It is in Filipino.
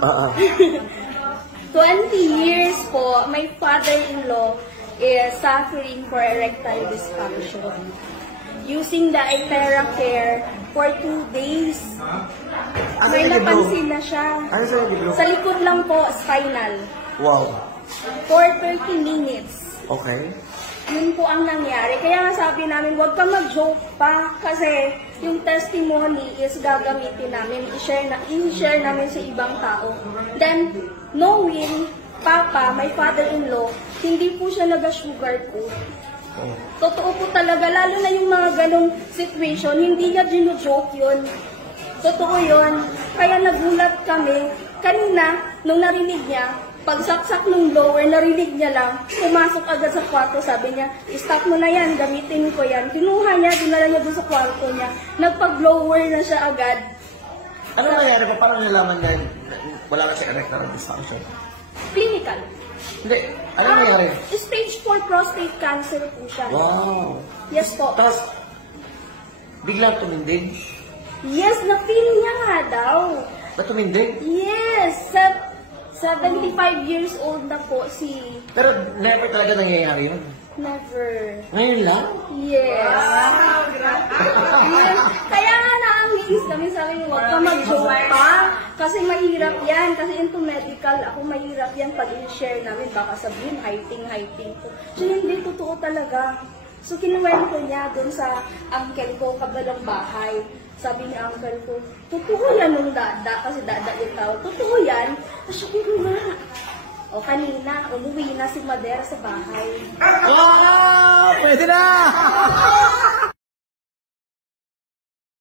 20 years po, my father-in-law is suffering for erectile dysfunction. Using the Itera Care for 2 days. May napansin na siya. Sa likod lang po, spinal. Wow. For 30 minutes. Okay. Yun po ang nangyari. Kaya nga sabi namin, huwag ka mag-joke pa kasi yung testimony is gagamitin namin, i-share namin sa ibang tao. Then, knowing, Papa, my father-in-law, hindi po siya nag-sugar coat. Totoo po talaga, lalo na yung mga ganong situation, hindi niya gino-joke yun. Totoo yun. Kaya nagulat kami. Kanina, nung narinig niya, pagsaksak ng blower, narinig niya lang, pumasok agad sa kwarto, sabi niya, stop mo na yan, gamitin ko yan. Kinuha niya, dinala niya doon sa kwarto niya. Nagpag-blower na siya agad. Ano nangyari pa? Paano nalaman niya wala ka sa erectile dysfunction? Clinical. Hindi. Ano nangyari? Stage 4 prostate cancer po siya. Wow. Yes po. Tapos, biglang tumindig? Yes, na-feel niya nga daw. Ba't tumindig? Yes. 75 years old na po si... Pero never talaga nangyayari yun? Never. Ngayon lang? Yes. Yes. Kaya nga naangis kami, sabi niyo, huwag ka mag-joke pa. Kasi mahirap yan. Kasi into medical, ako mahirap yan pag i-share namin. Baka sabihin, hiding po. So hindi, totoo talaga. So kinuwento niya dun sa uncle ko, kabalang bahay. Sabi ni uncle ko, totoo yan nung dada, kasi dada yung tawag. Totoo yan? Siguro nga. O kanina, umuwi na si Madera sa bahay. Wow! Pwede na!